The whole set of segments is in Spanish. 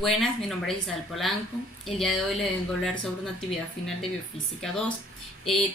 Buenas, mi nombre es Isabel Polanco. El día de hoy le vengo a hablar sobre una actividad final de Biofísica 2,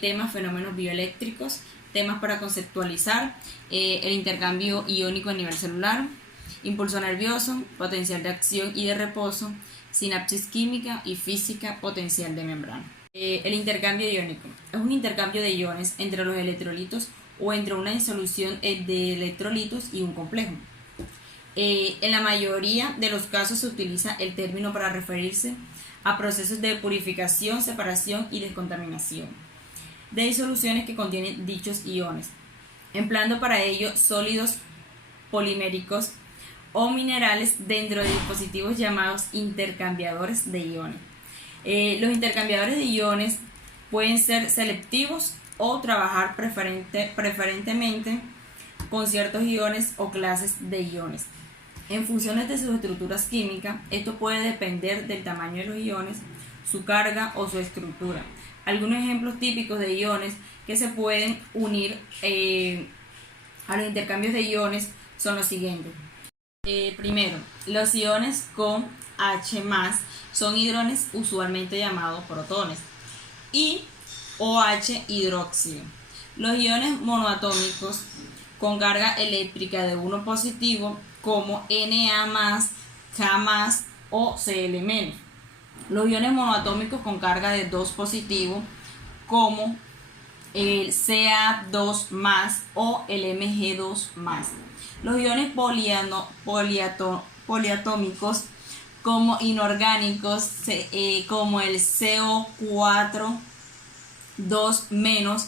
temas fenómenos bioeléctricos, temas para conceptualizar, el intercambio iónico a nivel celular, impulso nervioso, potencial de acción y de reposo, sinapsis química y física potencial de membrana. El intercambio iónico es un intercambio de iones entre los electrolitos o entre una disolución de electrolitos y un complejo. En la mayoría de los casos se utiliza el término para referirse a procesos de purificación, separación y descontaminación de disoluciones que contienen dichos iones, empleando para ello sólidos poliméricos o minerales dentro de dispositivos llamados intercambiadores de iones. Los intercambiadores de iones pueden ser selectivos o trabajar preferentemente con ciertos iones o clases de iones. En funciones de sus estructuras químicas, esto puede depender del tamaño de los iones, su carga o su estructura. Algunos ejemplos típicos de iones que se pueden unir a los intercambios de iones son los siguientes. Primero, los iones con H+, son hidrones usualmente llamados protones, y OH hidróxido. Los iones monoatómicos con carga eléctrica de 1 positivo como Na+, K+, o Cl-. Los iones monoatómicos con carga de 2 positivo como el Ca2+, o el Mg2+. Los iones poliatómicos como inorgánicos como el CO4 2-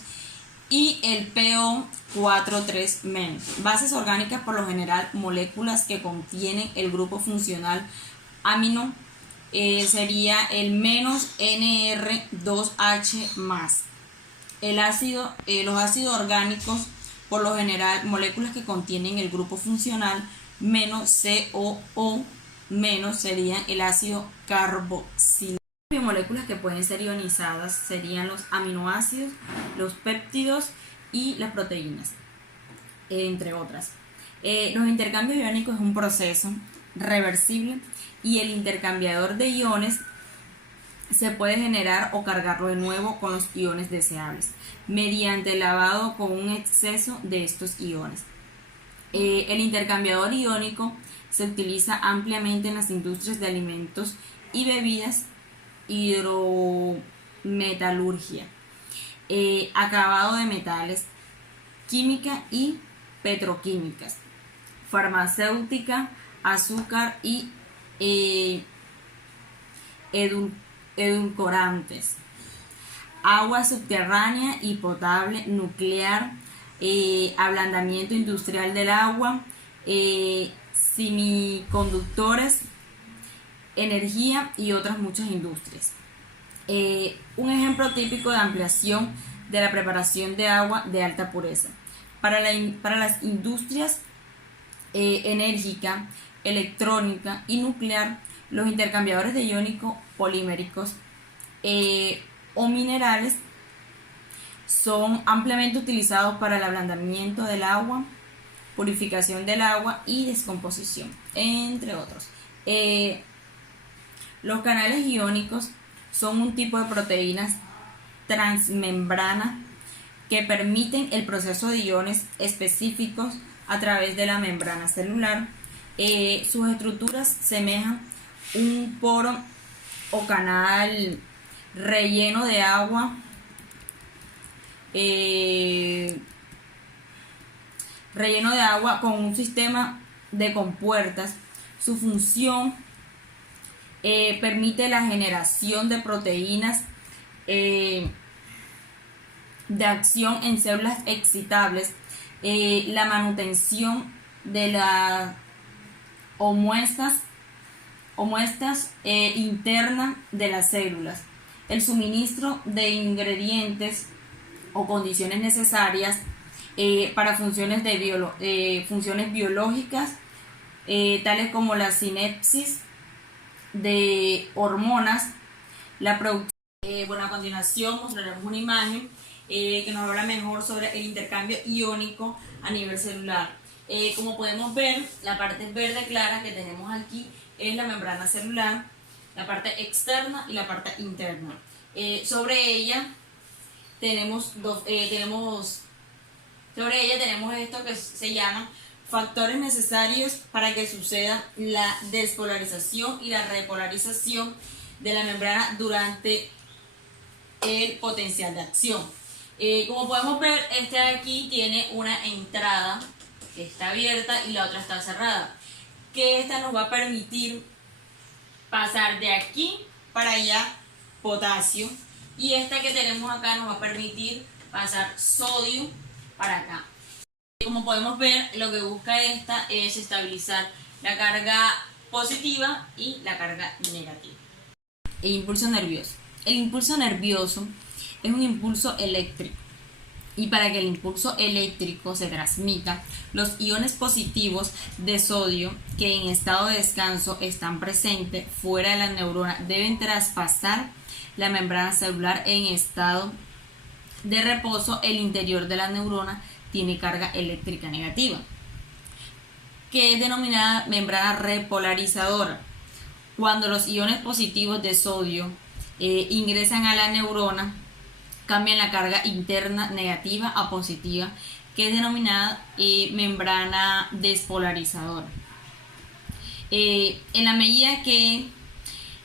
y el PO4 3-. Bases orgánicas, por lo general moléculas que contienen el grupo funcional amino, sería el -NR2H+. Los ácidos orgánicos, por lo general moléculas que contienen el grupo funcional -COO-, serían el ácido carboxílico. Biomoléculas que pueden ser ionizadas serían los aminoácidos, los péptidos y las proteínas, entre otras. Los intercambios iónicos es un proceso reversible y el intercambiador de iones se puede generar o cargarlo de nuevo con los iones deseables mediante el lavado con un exceso de estos iones. El intercambiador iónico se utiliza ampliamente en las industrias de alimentos y bebidas, hidrometalurgia, acabado de metales, química y petroquímicas, farmacéutica, azúcar y edulcorantes, agua subterránea y potable, nuclear, ablandamiento industrial del agua, semiconductores, energía y otras muchas industrias. Un ejemplo típico de ampliación de la preparación de agua de alta pureza. Para las industrias enérgica, electrónica y nuclear, los intercambiadores de iónicos poliméricos o minerales son ampliamente utilizados para el ablandamiento del agua, purificación del agua y descomposición, entre otros. Los canales iónicos son un tipo de proteínas transmembrana que permiten el proceso de iones específicos a través de la membrana celular. Sus estructuras semejan un poro o canal relleno de agua, con un sistema de compuertas. Su función permite la generación de proteínas de acción en células excitables, la manutención de las homeostasis interna de las células, el suministro de ingredientes o condiciones necesarias para funciones biológicas, tales como la sinapsis de hormonas, la producción. Bueno, a continuación mostraremos una imagen que nos habla mejor sobre el intercambio iónico a nivel celular. Como podemos ver, la parte verde clara que tenemos aquí es la membrana celular, la parte externa y la parte interna. Sobre ella tenemos esto que se llama factores necesarios para que suceda la despolarización y la repolarización de la membrana durante el potencial de acción. Como podemos ver, este de aquí tiene una entrada que está abierta y la otra está cerrada, que esta nos va a permitir pasar de aquí para allá potasio, y esta que tenemos acá nos va a permitir pasar sodio para acá. Como podemos ver, lo que busca esta es estabilizar la carga positiva y la carga negativa. El impulso nervioso. El impulso nervioso es un impulso eléctrico, y para que el impulso eléctrico se transmita, los iones positivos de sodio que en estado de descanso están presentes fuera de la neurona deben traspasar la membrana celular. En estado de reposo, el interior de la neurona tiene carga eléctrica negativa, que es denominada membrana repolarizadora. Cuando los iones positivos de sodio ingresan a la neurona, cambian la carga interna negativa a positiva, que es denominada membrana despolarizadora. En la medida que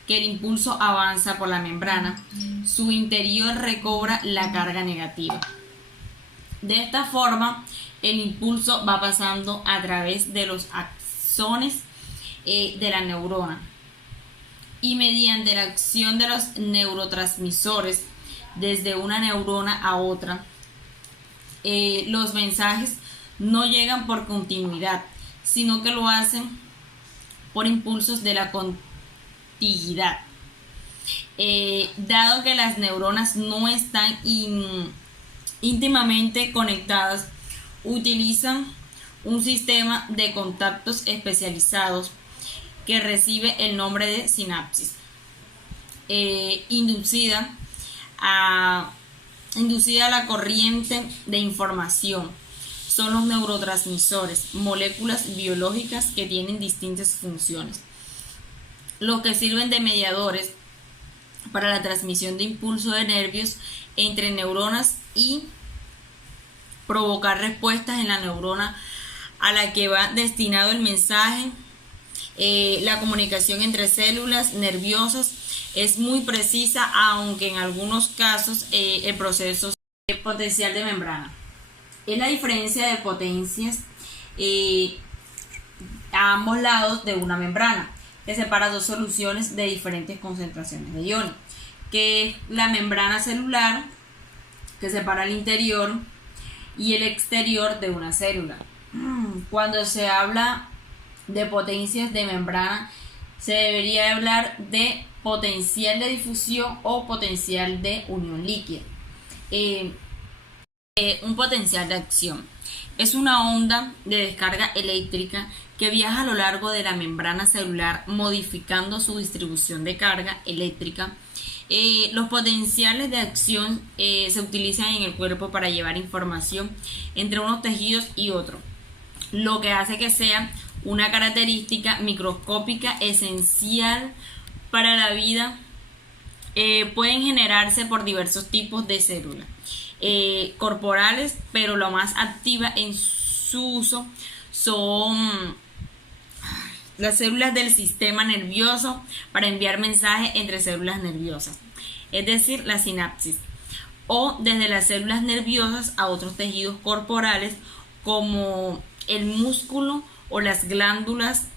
el impulso avanza por la membrana, su interior recobra la carga negativa. De esta forma, el impulso va pasando a través de los axones de la neurona, y mediante la acción de los neurotransmisores desde una neurona a otra, los mensajes no llegan por continuidad, sino que lo hacen por impulsos de la contiguidad. Dado que las neuronas no están íntimamente conectadas, utilizan un sistema de contactos especializados que recibe el nombre de sinapsis, inducida a la corriente de información. Son los neurotransmisores, moléculas biológicas que tienen distintas funciones, los que sirven de mediadores para la transmisión de impulso de nervios entre neuronas y provocar respuestas en la neurona a la que va destinado el mensaje. La comunicación entre células nerviosas es muy precisa, aunque en algunos casos el proceso potencial de membrana es la diferencia de potencias a ambos lados de una membrana que separa dos soluciones de diferentes concentraciones de iones, que es la membrana celular, que separa el interior y el exterior de una célula. Cuando se habla de potencias de membrana, se debería hablar de potencial de difusión o potencial de unión líquida. Un potencial de acción es una onda de descarga eléctrica que viaja a lo largo de la membrana celular, modificando su distribución de carga eléctrica. Los potenciales de acción se utilizan en el cuerpo para llevar información entre unos tejidos y otros, lo que hace que sea una característica microscópica esencial para la vida. Pueden generarse por diversos tipos de células corporales, pero la más activa en su uso son las células del sistema nervioso para enviar mensajes entre células nerviosas, es decir, la sinapsis, o desde las células nerviosas a otros tejidos corporales como el músculo o las glándulas.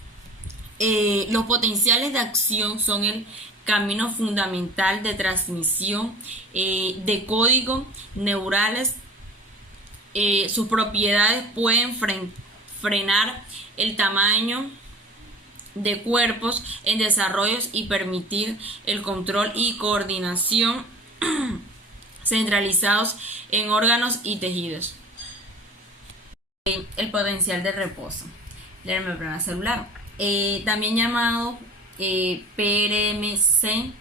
Los potenciales de acción son el camino fundamental de transmisión de códigos neurales. Sus propiedades pueden frenar el tamaño de cuerpos en desarrollos y permitir el control y coordinación centralizados en órganos y tejidos. El potencial de reposo de la membrana celular, también llamado PRMC,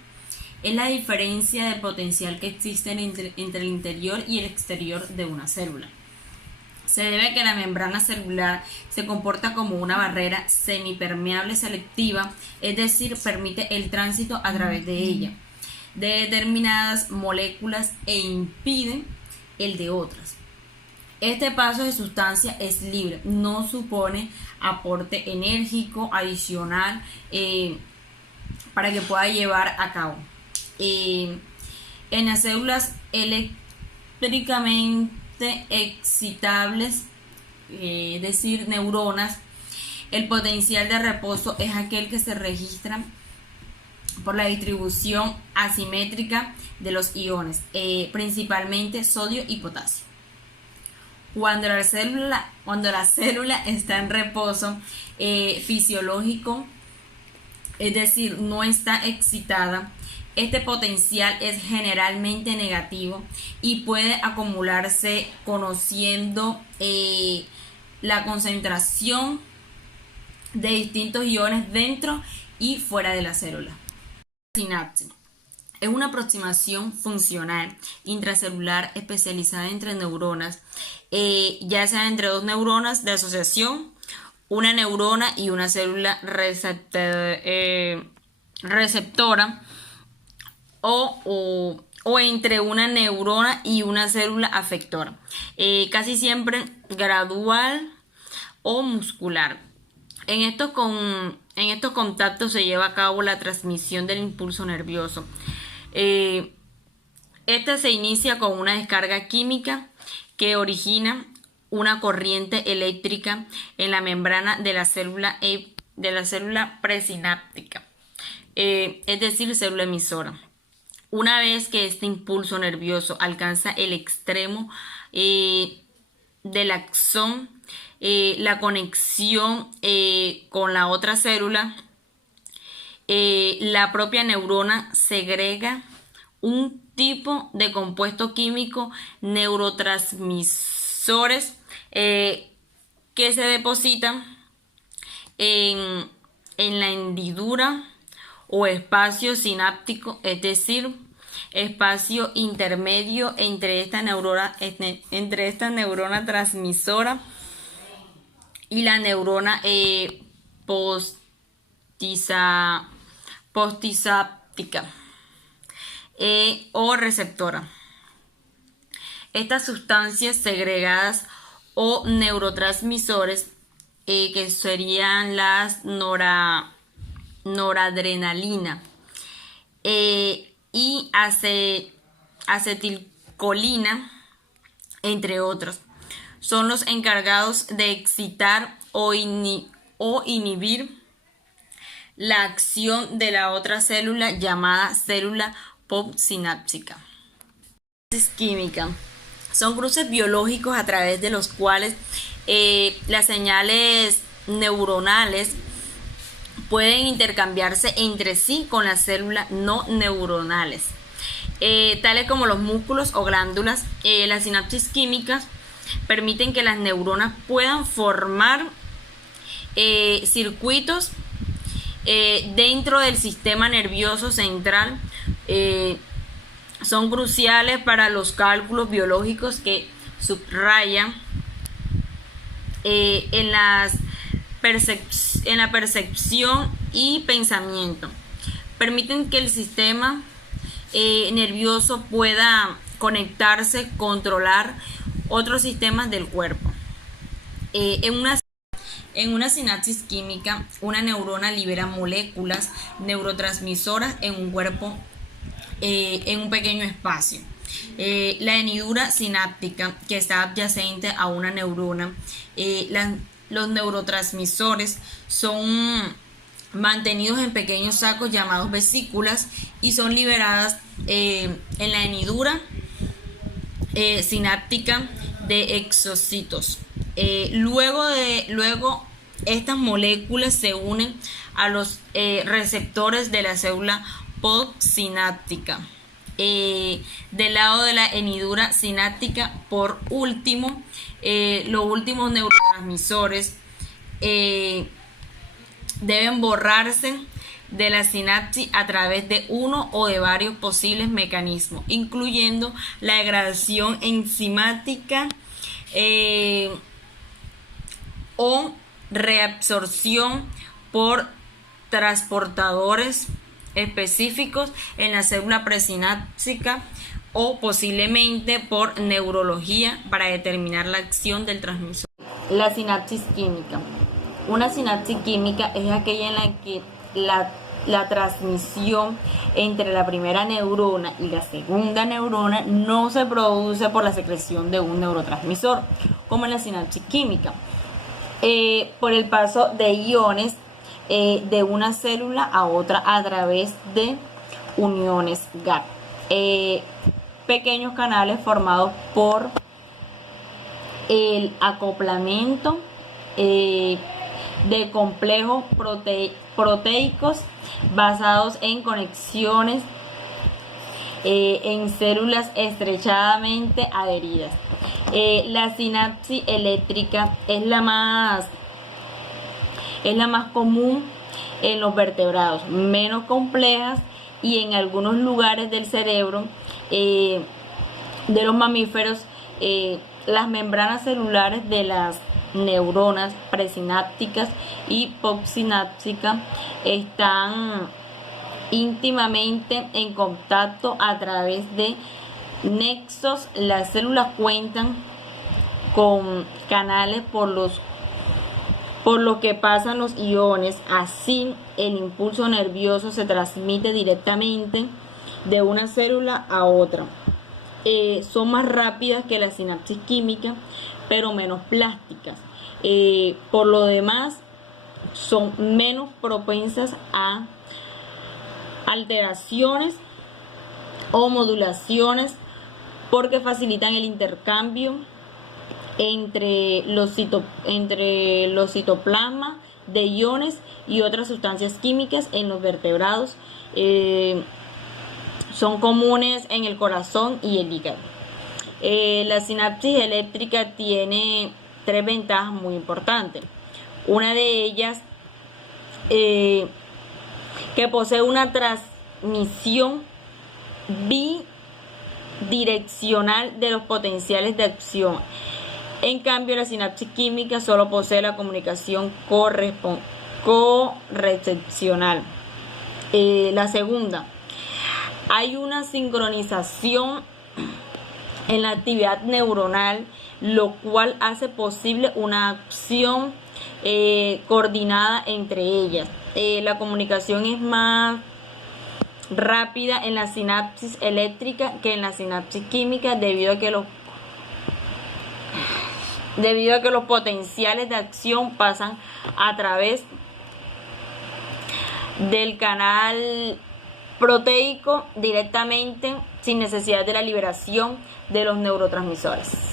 es la diferencia de potencial que existe entre el interior y el exterior de una célula. Se debe a que la membrana celular se comporta como una barrera semipermeable selectiva, es decir, permite el tránsito a través de ella de determinadas moléculas e impide el de otras. Este paso de sustancia es libre, no supone aporte enérgico adicional para que pueda llevar a cabo. En las células eléctricamente excitables, es decir, neuronas, el potencial de reposo es aquel que se registra por la distribución asimétrica de los iones, principalmente sodio y potasio. Cuando la célula está en reposo fisiológico, es decir, no está excitada, este potencial es generalmente negativo y puede acumularse conociendo la concentración de distintos iones dentro y fuera de la célula. Sinapsis es una aproximación funcional intracelular especializada entre neuronas, ya sea entre dos neuronas de asociación, una neurona y una célula receptora, o entre una neurona y una célula afectora, casi siempre gradual o muscular. En estos contactos se lleva a cabo la transmisión del impulso nervioso. Esta se inicia con una descarga química que origina una corriente eléctrica en la membrana de la célula presináptica, es decir, célula emisora. Una vez que este impulso nervioso alcanza el extremo del axón, la conexión con la otra célula, la propia neurona segrega un tipo de compuesto químico, neurotransmisores, que se depositan en la hendidura o espacio sináptico, es decir, espacio intermedio entre esta neurona transmisora y la neurona postizáptica o receptora. Estas sustancias segregadas o neurotransmisores, que serían las noradrenalina y acetilcolina, entre otros, son los encargados de excitar o inhibir la acción de la otra célula llamada célula postsináptica. Química. Son cruces biológicos a través de los cuales las señales neuronales pueden intercambiarse entre sí con las células no neuronales, tales como los músculos o glándulas. Las sinapsis químicas permiten que las neuronas puedan formar circuitos dentro del sistema nervioso central. Son cruciales para los cálculos biológicos que subrayan en la percepción y pensamiento. Permiten que el sistema nervioso pueda conectarse, controlar otros sistemas del cuerpo. En una sinapsis química, una neurona libera moléculas neurotransmisoras en un cuerpo, en un pequeño espacio. La hendidura sináptica, que está adyacente a una neurona, los neurotransmisores son mantenidos en pequeños sacos llamados vesículas y son liberadas en la hendidura sináptica de exocitos. Luego estas moléculas se unen a los receptores de la célula postsináptica. Del lado de la hendidura sináptica, por último, los últimos neurotransmisores deben borrarse de la sinapsis a través de uno o de varios posibles mecanismos, incluyendo la degradación enzimática, o reabsorción por transportadores específicos en la célula presináptica o posiblemente por neurología para determinar la acción del transmisor. La sinapsis química. Una sinapsis química es aquella en la que la transmisión entre la primera neurona y la segunda neurona no se produce por la secreción de un neurotransmisor, como en la sinapsis química, por el paso de iones de una célula a otra a través de uniones gap, pequeños canales formados por el acoplamiento de complejos proteicos basados en conexiones en células estrechadamente adheridas. La sinapsis eléctrica es la más común en los vertebrados, menos complejas, y en algunos lugares del cerebro de los mamíferos las membranas celulares de las neuronas presinápticas y postsinápticas están íntimamente en contacto a través de nexos. Las células cuentan con canales por los que pasan los iones. Así, el impulso nervioso se transmite directamente de una célula a otra. Son más rápidas que la sinapsis química, pero menos plásticas. Por lo demás, son menos propensas a alteraciones o modulaciones porque facilitan el intercambio entre los citoplasmas de iones y otras sustancias químicas en los vertebrados. Son comunes en el corazón y el hígado. La sinapsis eléctrica tiene 3 ventajas muy importantes. Una de ellas, que posee una transmisión bidireccional de los potenciales de acción. En cambio, la sinapsis química solo posee la comunicación correcepcional. La segunda, hay una sincronización en la actividad neuronal, lo cual hace posible una acción coordinada entre ellas. La comunicación es más rápida en la sinapsis eléctrica que en la sinapsis química debido a que los potenciales de acción pasan a través del canal proteico directamente sin necesidad de la liberación de los neurotransmisores.